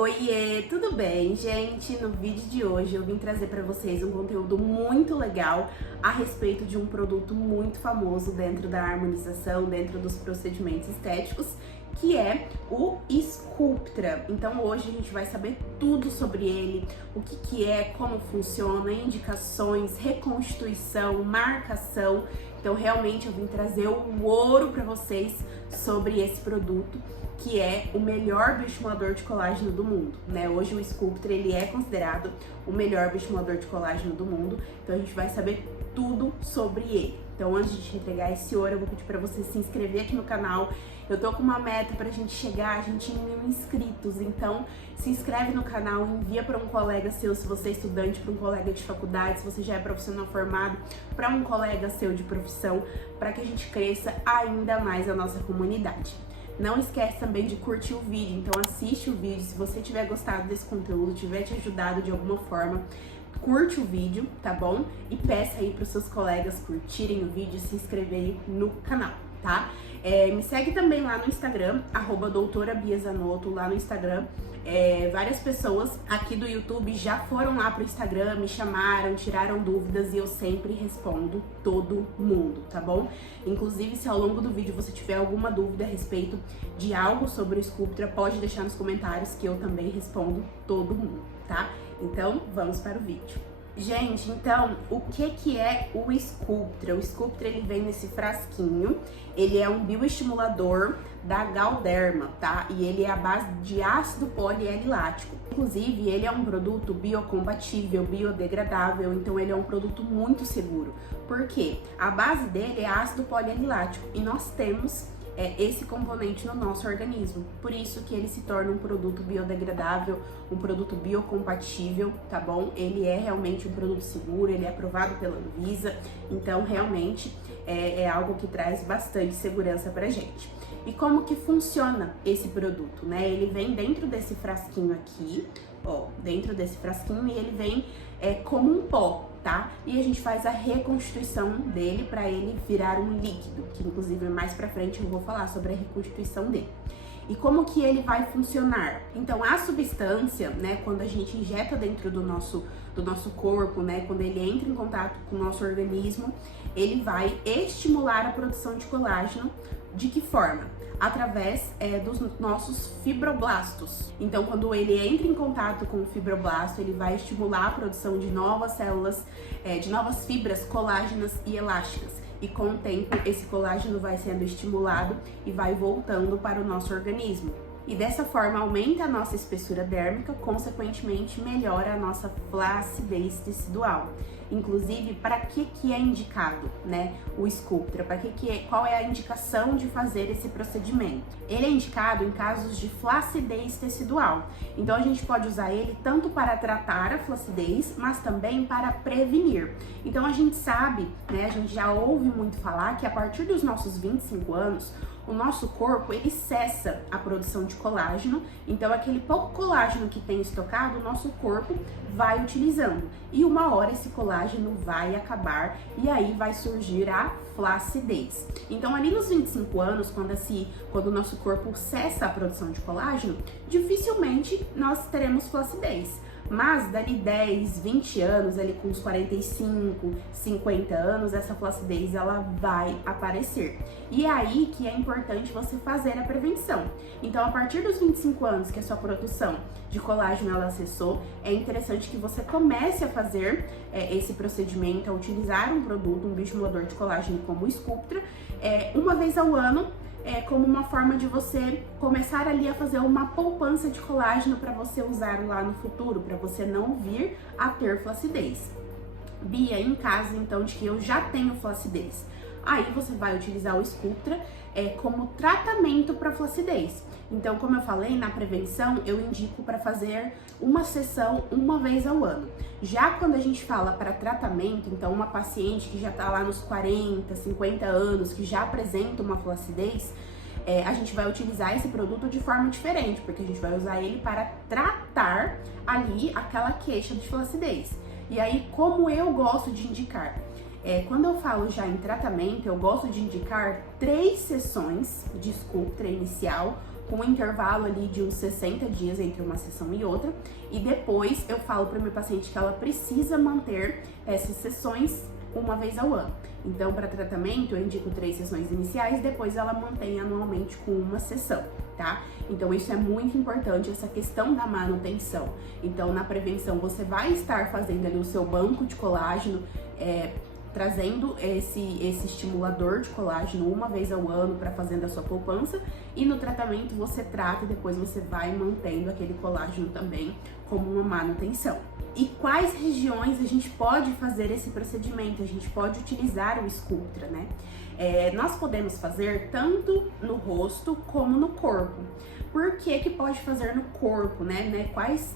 Oiê, tudo bem, gente? No vídeo de hoje eu vim trazer para vocês um conteúdo muito legal a respeito de um produto muito famoso dentro da harmonização, dentro dos procedimentos estéticos, que é o Sculptra. Então hoje a gente vai saber tudo sobre ele, o que é, como funciona, indicações, reconstituição, marcação. Então realmente eu vim trazer o ouro para vocês sobre esse produto, que é o melhor bioestimulador de colágeno do mundo, né? Hoje o Sculptra, ele é considerado o melhor bioestimulador de colágeno do mundo, então a gente vai saber tudo sobre ele. Então antes de te entregar esse ouro, eu vou pedir para você se inscrever aqui no canal. Eu tô com uma meta pra gente chegar, a gente, em 1000 inscritos, então se inscreve no canal, envia para um colega seu, se você é estudante, para um colega de faculdade, se você já é profissional formado, para um colega seu de profissão, para que a gente cresça ainda mais a nossa comunidade. Não esquece também de curtir o vídeo, então assiste o vídeo, se você tiver gostado desse conteúdo, tiver te ajudado de alguma forma, curte o vídeo, tá bom? E peça aí para os seus colegas curtirem o vídeo e se inscreverem no canal, tá? Me segue também lá no Instagram, @doutora_Bia_Zanotto, lá no Instagram. Várias pessoas aqui do YouTube já foram lá pro Instagram, me chamaram, tiraram dúvidas e eu sempre respondo todo mundo, tá bom? Inclusive, se ao longo do vídeo você tiver alguma dúvida a respeito de algo sobre o Sculptra, pode deixar nos comentários que eu também respondo todo mundo, tá? Então, vamos para o vídeo. Gente, então, o que é o Sculptra? O Sculptra, ele vem nesse frasquinho, ele é um bioestimulador da Galderma, tá? E ele é à base de ácido polialilático. Inclusive, ele é um produto biocompatível, biodegradável, então ele é um produto muito seguro. Por quê? A base dele é ácido polialilático e nós temos esse componente no nosso organismo. Por isso que ele se torna um produto biodegradável, um produto biocompatível, tá bom? Ele é realmente um produto seguro, ele é aprovado pela Anvisa, então realmente é algo que traz bastante segurança pra gente. E como que funciona esse produto, né? Ele vem dentro desse frasquinho aqui, ó, dentro desse frasquinho, e ele vem como um pó, tá? E a gente faz a reconstituição dele para ele virar um líquido, que inclusive mais pra frente eu vou falar sobre a reconstituição dele. E como que ele vai funcionar? Então, a substância, né, quando a gente injeta dentro do nosso corpo, né, quando ele entra em contato com o nosso organismo, ele vai estimular a produção de colágeno. De que forma? Através dos nossos fibroblastos. Então, quando ele entra em contato com o fibroblasto, ele vai estimular a produção de novas células, de novas fibras colágenas e elásticas. E com o tempo, esse colágeno vai sendo estimulado e vai voltando para o nosso organismo. E dessa forma aumenta a nossa espessura dérmica, consequentemente melhora a nossa flacidez tecidual. Inclusive, para que é indicado, né, o Sculptra? Qual é a indicação de fazer esse procedimento? Ele é indicado em casos de flacidez tecidual. Então a gente pode usar ele tanto para tratar a flacidez, mas também para prevenir. Então a gente sabe, né, a gente já ouve muito falar que a partir dos nossos 25 anos, o nosso corpo, ele cessa a produção de colágeno, então aquele pouco colágeno que tem estocado, o nosso corpo vai utilizando. E uma hora esse colágeno vai acabar e aí vai surgir a flacidez. Então ali nos 25 anos, quando o nosso corpo cessa a produção de colágeno, dificilmente nós teremos flacidez. Mas dali 10, 20 anos, ali com uns 45, 50 anos, essa flacidez ela vai aparecer. E é aí que é importante você fazer a prevenção. Então, a partir dos 25 anos que a sua produção de colágeno ela cessou, é interessante que você comece a fazer esse procedimento, a utilizar um produto, um bioestimulador de colágeno como o Sculptra, uma vez ao ano, como uma forma de você começar ali a fazer uma poupança de colágeno para você usar lá no futuro, para você não vir a ter flacidez. Bia, em caso então de que eu já tenho flacidez, aí você vai utilizar o Sculptra como tratamento para flacidez. Então, como eu falei, na prevenção eu indico para fazer uma sessão uma vez ao ano. Já quando a gente fala para tratamento, então uma paciente que já está lá nos 40, 50 anos, que já apresenta uma flacidez, a gente vai utilizar esse produto de forma diferente, porque a gente vai usar ele para tratar ali aquela queixa de flacidez. E aí, como eu gosto de indicar? Quando eu falo já em tratamento, eu gosto de indicar 3 sessões de Sculptra inicial com um intervalo ali de uns 60 dias entre uma sessão e outra, e depois eu falo para minha paciente que ela precisa manter essas sessões uma vez ao ano. Então, para tratamento, eu indico 3 sessões iniciais, depois ela mantém anualmente com uma sessão, tá? Então, isso é muito importante, essa questão da manutenção. Então, na prevenção, você vai estar fazendo ali o seu banco de colágeno, trazendo esse estimulador de colágeno uma vez ao ano para fazendo a sua poupança, e no tratamento você trata e depois você vai mantendo aquele colágeno também como uma manutenção. E quais regiões a gente pode fazer esse procedimento? A gente pode utilizar o Sculptra, né? Nós podemos fazer tanto no rosto como no corpo. Por que pode fazer no corpo, né? Quais,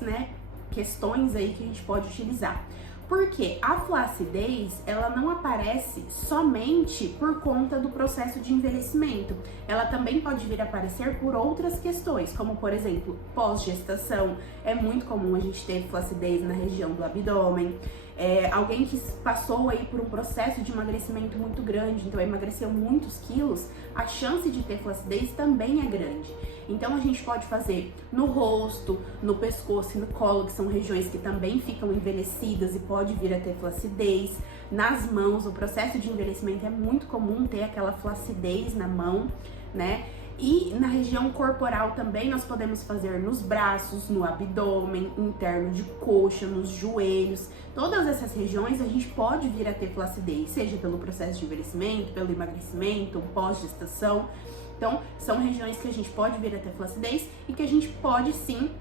questões aí que a gente pode utilizar? Porque a flacidez, ela não aparece somente por conta do processo de envelhecimento. Ela também pode vir a aparecer por outras questões, como por exemplo, pós-gestação. É muito comum a gente ter flacidez na região do abdômen. Alguém que passou aí por um processo de emagrecimento muito grande, então emagreceu muitos quilos, a chance de ter flacidez também é grande. Então a gente pode fazer no rosto, no pescoço e no colo, que são regiões que também ficam envelhecidas e pode vir a ter flacidez. Nas mãos, o processo de envelhecimento é muito comum ter aquela flacidez na mão, né? E na região corporal também nós podemos fazer nos braços, no abdômen, interno de coxa, nos joelhos. Todas essas regiões a gente pode vir a ter flacidez, seja pelo processo de envelhecimento, pelo emagrecimento, pós-gestação. Então, são regiões que a gente pode vir a ter flacidez e que a gente pode sim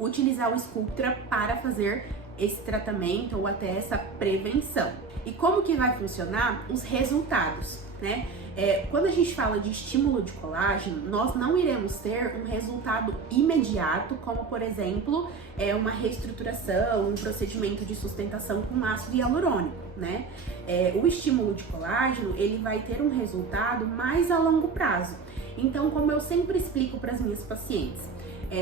utilizar o Sculptra para fazer esse tratamento ou até essa prevenção. E como que vai funcionar os resultados, né? Quando a gente fala de estímulo de colágeno, nós não iremos ter um resultado imediato, como por exemplo, uma reestruturação, um procedimento de sustentação com ácido hialurônico, né? O estímulo de colágeno, ele vai ter um resultado mais a longo prazo. Então, como eu sempre explico para as minhas pacientes,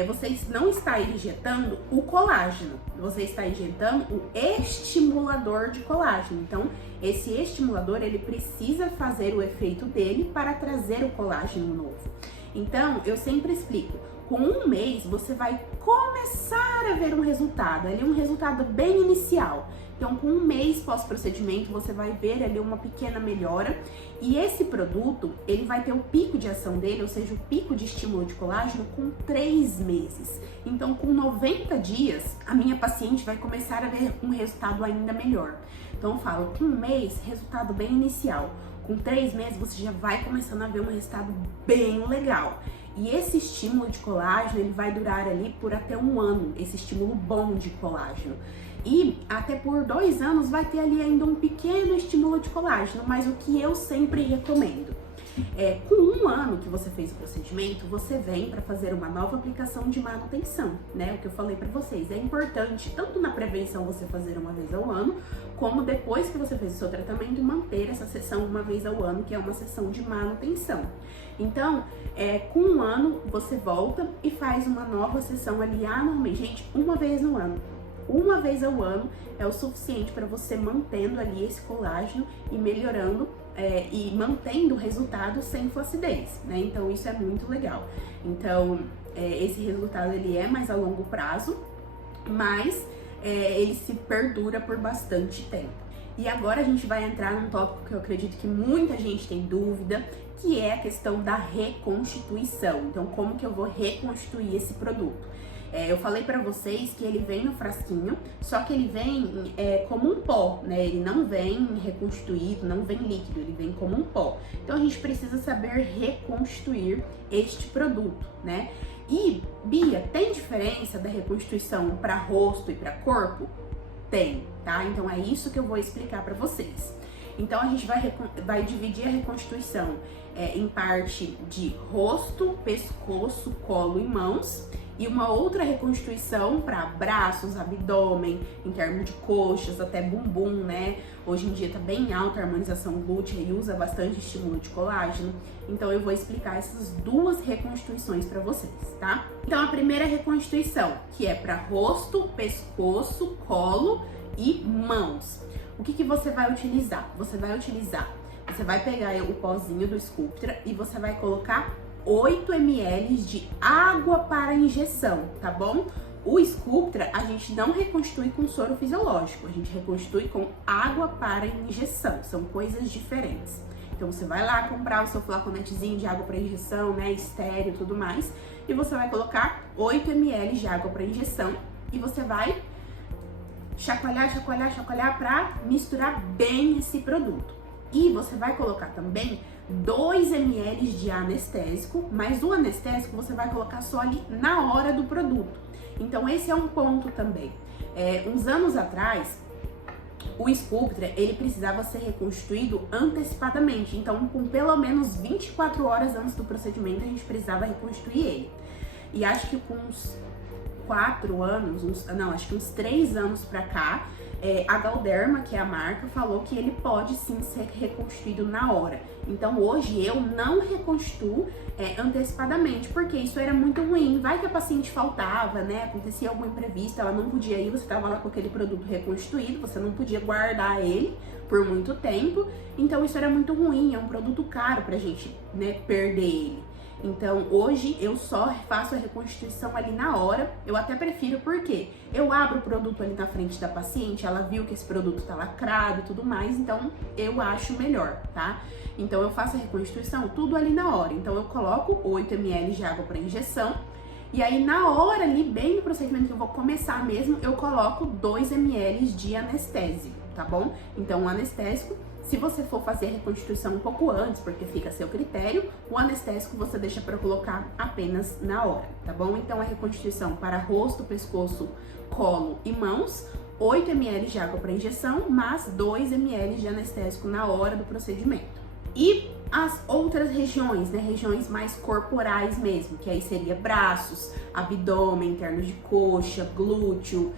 você não está injetando o colágeno, você está injetando o estimulador de colágeno. Então, esse estimulador, ele precisa fazer o efeito dele para trazer o colágeno novo. Então, eu sempre explico, com um mês você vai começar a ver um resultado, ali um resultado bem inicial. Então, com um mês pós-procedimento, você vai ver ali uma pequena melhora. E esse produto, ele vai ter o pico de ação dele, ou seja, o pico de estímulo de colágeno com 3 meses. Então, com 90 dias, a minha paciente vai começar a ver um resultado ainda melhor. Então, eu falo, com um mês, resultado bem inicial. Com 3 meses, você já vai começando a ver um resultado bem legal. E esse estímulo de colágeno, ele vai durar ali por até 1 ano, esse estímulo bom de colágeno. E até por 2 anos vai ter ali ainda um pequeno estímulo de colágeno, mas o que eu sempre recomendo com 1 ano que você fez o procedimento, você vem para fazer uma nova aplicação de manutenção, né? O que eu falei para vocês, é importante tanto na prevenção você fazer uma vez ao ano, como depois que você fez o seu tratamento, manter essa sessão uma vez ao ano, que é uma sessão de manutenção. Então, com 1 ano, você volta e faz uma nova sessão ali anualmente, gente, uma vez no ano. Uma vez ao ano é o suficiente para você mantendo ali esse colágeno e melhorando e mantendo o resultado sem flacidez, né? Então isso é muito legal. Então esse resultado ele é mais a longo prazo, mas ele se perdura por bastante tempo. E agora a gente vai entrar num tópico que eu acredito que muita gente tem dúvida, que é a questão da reconstituição. Então, como que eu vou reconstituir esse produto? Eu falei pra vocês que ele vem no frasquinho, só que ele vem como um pó, né? Ele não vem reconstituído, não vem líquido, ele vem como um pó. Então a gente precisa saber reconstituir este produto, né? E, Bia, tem diferença da reconstituição para rosto e para corpo? Tem, tá? Então é isso que eu vou explicar pra vocês. Então a gente vai dividir a reconstituição em parte de rosto, pescoço, colo e mãos, e uma outra reconstituição para braços, abdômen, em termos de coxas, até bumbum, né? Hoje em dia tá bem alta a harmonização glútea e usa bastante estímulo de colágeno. Então eu vou explicar essas 2 reconstituições para vocês, tá? Então a primeira reconstituição, que é para rosto, pescoço, colo e mãos. O que você vai utilizar? Você vai pegar o pozinho do Sculptra e você vai colocar 8 ml de água para injeção, tá bom? O Sculptra a gente não reconstitui com soro fisiológico, a gente reconstitui com água para injeção, são coisas diferentes. Então você vai lá comprar o seu flaconetezinho de água para injeção, né, estéreo e tudo mais, e você vai colocar 8 ml de água para injeção e você vai chacoalhar, chacoalhar, chacoalhar para misturar bem esse produto. E você vai colocar também 2 ml de anestésico, mas o anestésico você vai colocar só ali na hora do produto. Então esse é um ponto também. Uns anos atrás, o Sculptra, ele precisava ser reconstituído antecipadamente. Então, com pelo menos 24 horas antes do procedimento, a gente precisava reconstituir ele. E acho que com uns 4 anos, acho que uns 3 anos pra cá, a Galderma, que é a marca, falou que ele pode sim ser reconstruído na hora. Então hoje eu não reconstruo antecipadamente, porque isso era muito ruim. Vai que a paciente faltava, né? Acontecia algum imprevisto, ela não podia ir, você estava lá com aquele produto reconstruído, você não podia guardar ele por muito tempo. Então isso era muito ruim, é um produto caro pra gente, né, perder ele. Então, hoje eu só faço a reconstituição ali na hora. Eu até prefiro porque eu abro o produto ali na frente da paciente, ela viu que esse produto tá lacrado e tudo mais, então eu acho melhor, tá? Então, eu faço a reconstituição tudo ali na hora. Então, eu coloco 8 ml de água para injeção e aí na hora ali, bem no procedimento que eu vou começar mesmo, eu coloco 2 ml de anestésico, tá bom? Então, o anestésico, se você for fazer a reconstituição um pouco antes, porque fica a seu critério, o anestésico você deixa para colocar apenas na hora, tá bom? Então, a reconstituição para rosto, pescoço, colo e mãos, 8 ml de água para injeção, mas 2 ml de anestésico na hora do procedimento. E as outras regiões, né, regiões mais corporais mesmo, que aí seria braços, abdômen, interno de coxa, glúteo,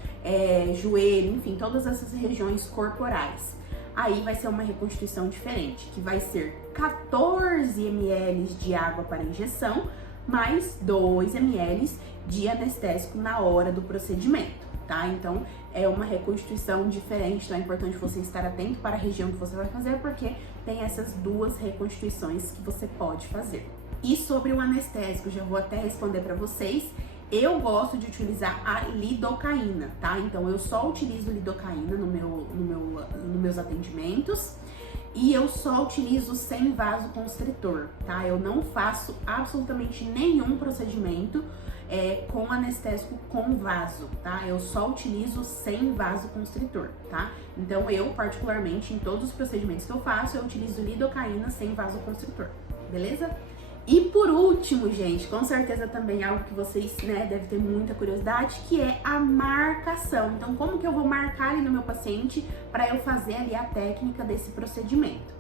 joelho, enfim, todas essas regiões corporais. Aí vai ser uma reconstituição diferente, que vai ser 14 ml de água para injeção, mais 2 ml de anestésico na hora do procedimento, tá? Então, é uma reconstituição diferente, então é importante você estar atento para a região que você vai fazer, porque tem essas duas reconstituições que você pode fazer. E sobre o anestésico, já vou até responder para vocês. Eu gosto de utilizar a lidocaína, tá? Então, eu só utilizo lidocaína nos meus atendimentos e eu só utilizo sem vasoconstritor, tá? Eu não faço absolutamente nenhum procedimento com anestésico com vaso, tá? Eu só utilizo sem vasoconstritor, tá? Então, eu, particularmente, em todos os procedimentos que eu faço, eu utilizo lidocaína sem vasoconstritor, beleza? E por último, gente, com certeza também algo que vocês, né, devem ter muita curiosidade, que é a marcação. Então, como que eu vou marcar ali no meu paciente para eu fazer ali a técnica desse procedimento?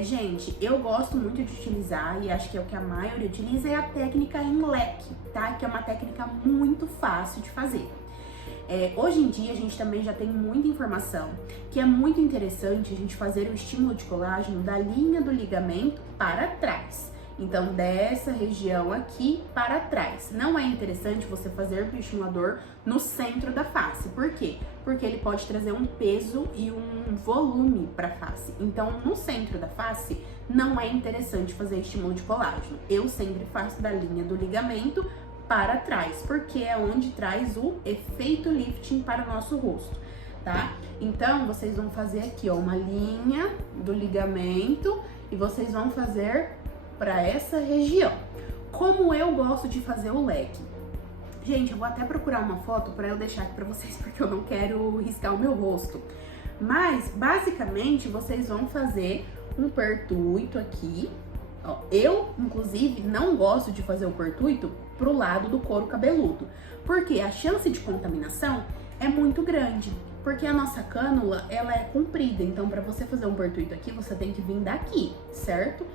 Gente, eu gosto muito de utilizar, e acho que é o que a maioria utiliza, é a técnica em leque, tá? Que é uma técnica muito fácil de fazer. Hoje em dia, a gente também já tem muita informação que é muito interessante a gente fazer o estímulo de colágeno da linha do ligamento para trás. Então, dessa região aqui para trás. Não é interessante você fazer o estimulador no centro da face. Por quê? Porque ele pode trazer um peso e um volume para a face. Então, no centro da face, não é interessante fazer estímulo de colágeno. Eu sempre faço da linha do ligamento para trás, porque é onde traz o efeito lifting para o nosso rosto, tá? Então, vocês vão fazer aqui, ó, uma linha do ligamento e vocês vão fazer para essa região. Como eu gosto de fazer o leque? Gente, eu vou até procurar uma foto para eu deixar aqui para vocês, porque eu não quero riscar o meu rosto. Mas, basicamente, vocês vão fazer um pertuito aqui. Ó, eu, inclusive, não gosto de fazer o pertuito pro lado do couro cabeludo, porque a chance de contaminação é muito grande. Porque a nossa cânula, ela é comprida, então para você fazer um pertuito aqui, você tem que vir daqui, certo?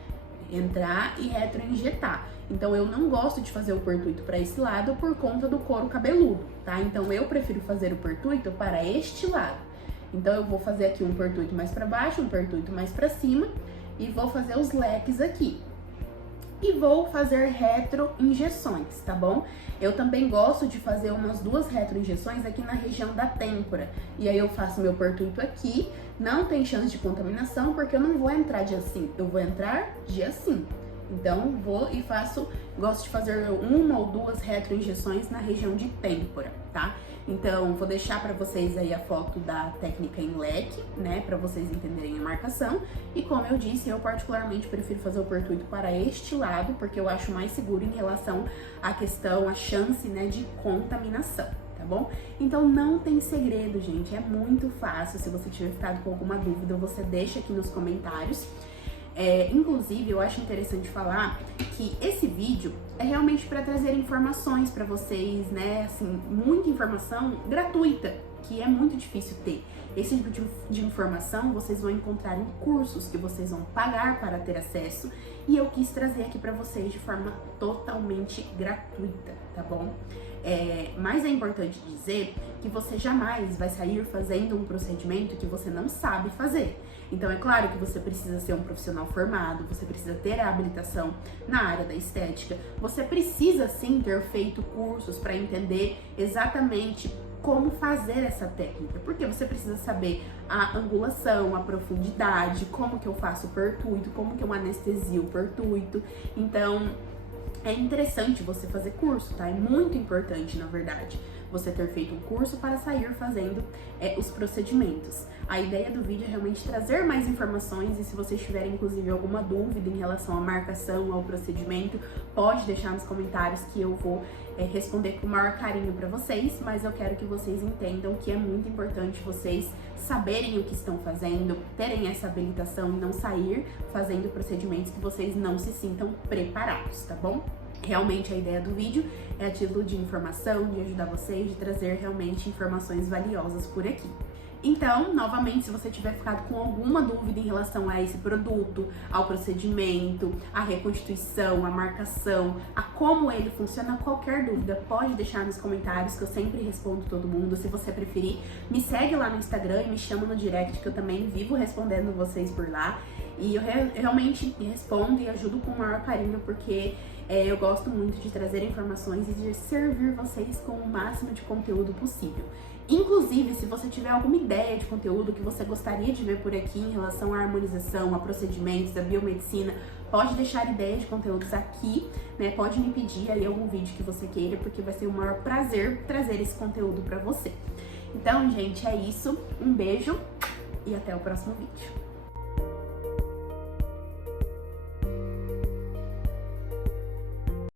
Entrar e retroinjetar. Então eu não gosto de fazer o pertuito para esse lado por conta do couro cabeludo, tá? Então eu prefiro fazer o pertuito para este lado. Então eu vou fazer aqui um pertuito mais para baixo, um pertuito mais para cima e vou fazer os leques aqui. E vou fazer retroinjeções, tá bom? Eu também gosto de fazer umas 2 retroinjeções aqui na região da têmpora. E aí eu faço meu pertuito aqui, não tem chance de contaminação, porque eu não vou entrar de assim, eu vou entrar de assim. Então, gosto de fazer 1 ou 2 retroinjeções na região de têmpora, tá? Então, vou deixar para vocês aí a foto da técnica em leque, né, para vocês entenderem a marcação. E como eu disse, eu particularmente prefiro fazer o pertuito para este lado, porque eu acho mais seguro em relação à questão, a chance, né, de contaminação. Tá bom? Então não tem segredo, gente, é muito fácil. Se você tiver ficado com alguma dúvida, você deixa aqui nos comentários. Inclusive, eu acho interessante falar que esse vídeo é realmente para trazer informações para vocês, né? Assim, muita informação gratuita, que é muito difícil ter. Esse tipo de informação vocês vão encontrar em cursos que vocês vão pagar para ter acesso, e eu quis trazer aqui para vocês de forma totalmente gratuita, tá bom? Mas é importante dizer que você jamais vai sair fazendo um procedimento que você não sabe fazer. Então é claro que você precisa ser um profissional formado, você precisa ter a habilitação na área da estética, você precisa sim ter feito cursos para entender exatamente como fazer essa técnica, porque você precisa saber a angulação, a profundidade, como que eu faço o pertuito, como que eu anestesio o pertuito. Então é interessante você fazer curso, tá? É muito importante, na verdade, você ter feito um curso para sair fazendo os procedimentos. A ideia do vídeo é realmente trazer mais informações, e se vocês tiverem, inclusive, alguma dúvida em relação à marcação, ao procedimento, pode deixar nos comentários que eu vou responder com o maior carinho para vocês, mas eu quero que vocês entendam que é muito importante vocês saberem o que estão fazendo, terem essa habilitação e não sair fazendo procedimentos que vocês não se sintam preparados, tá bom? Realmente a ideia do vídeo é a título de informação, de ajudar vocês, de trazer realmente informações valiosas por aqui. Então, novamente, se você tiver ficado com alguma dúvida em relação a esse produto, ao procedimento, à reconstituição, à marcação, a como ele funciona, qualquer dúvida, pode deixar nos comentários que eu sempre respondo todo mundo. Se você preferir, me segue lá no Instagram e me chama no direct, que eu também vivo respondendo vocês por lá. E eu realmente respondo e ajudo com o maior carinho, porque eu gosto muito de trazer informações e de servir vocês com o máximo de conteúdo possível. Inclusive, se você tiver alguma ideia de conteúdo que você gostaria de ver por aqui em relação à harmonização, a procedimentos, a biomedicina, pode deixar ideias de conteúdos aqui, né? Pode me pedir aí algum vídeo que você queira, porque vai ser o maior prazer trazer esse conteúdo pra você. Então, gente, é isso. Um beijo e até o próximo vídeo.